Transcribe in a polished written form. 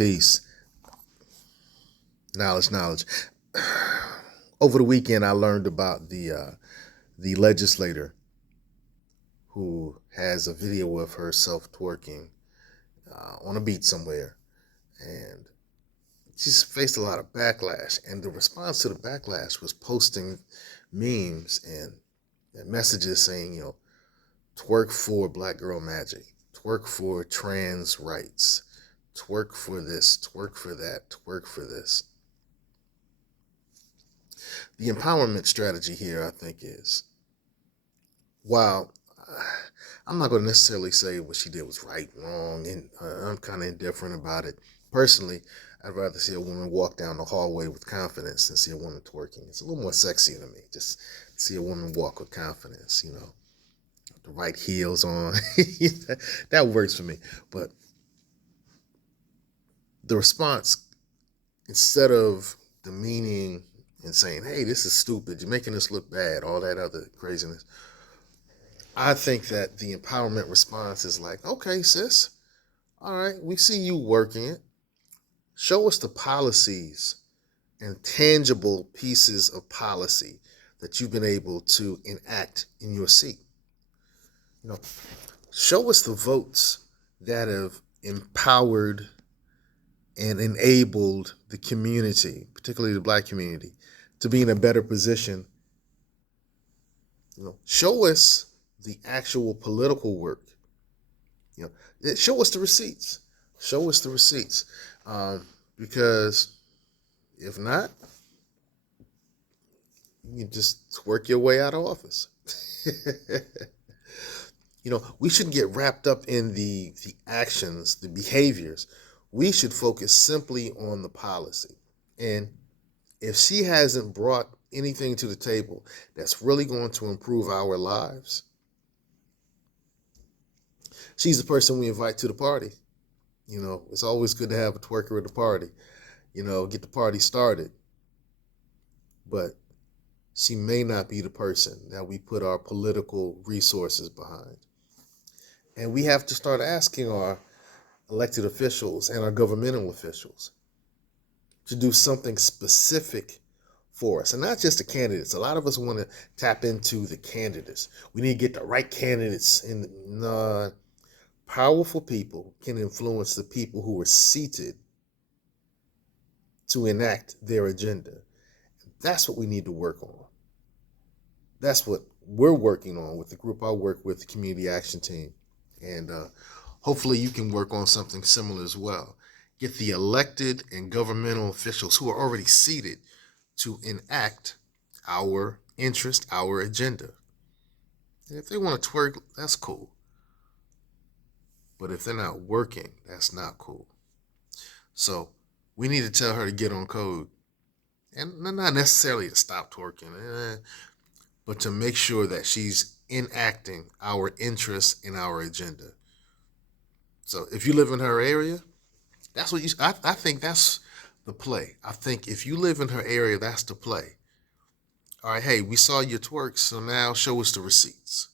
Peace. Knowledge. Over the weekend, I learned about the legislator who has a video of herself twerking on a beach somewhere, and she's faced a lot of backlash. And the response to the backlash was posting memes and messages saying, twerk for Black Girl Magic, twerk for trans rights, twerk for this, twerk for that, twerk for this. The empowerment strategy here, I think, is, while I'm not going to necessarily say what she did was right, wrong, and I'm kind of indifferent about it. Personally, I'd rather see a woman walk down the hallway with confidence than see a woman twerking. It's a little more sexy to me. Just see a woman walk with confidence, the right heels on. That works for me. But the response, instead of demeaning and saying, hey, this is stupid, you're making us look bad, all that other craziness, I think that the empowerment response is like, okay, sis, all right, we see you working it. Show us the policies and tangible pieces of policy that you've been able to enact in your seat. Show us the votes that have empowered and enabled the community, particularly the Black community, to be in a better position. Show us the actual political work. Show us the receipts. Show us the receipts. Because if not, you just work your way out of office. We shouldn't get wrapped up in the actions, the behaviors. We should focus simply on the policy. And if she hasn't brought anything to the table that's really going to improve our lives, she's the person we invite to the party. It's always good to have a twerker at the party, get the party started. But she may not be the person that we put our political resources behind. And we have to start asking our elected officials and our governmental officials to do something specific for us, and not just the candidates. A lot of us want to tap into the candidates. We need to get the right candidates. Powerful people can influence the people who are seated to enact their agenda. That's what we need to work on. That's what we're working on with the group I work with, the Community Action Team. And hopefully you can work on something similar as well. Get the elected and governmental officials who are already seated to enact our interest, our agenda. And if they want to twerk, that's cool. But if they're not working, that's not cool. So we need to tell her to get on code. And not necessarily to stop twerking, but to make sure that she's enacting our interests and our agenda. So if you live in her area, that's what I think that's the play. I think if you live in her area, that's the play. All right, hey, we saw your twerk, so now show us the receipts.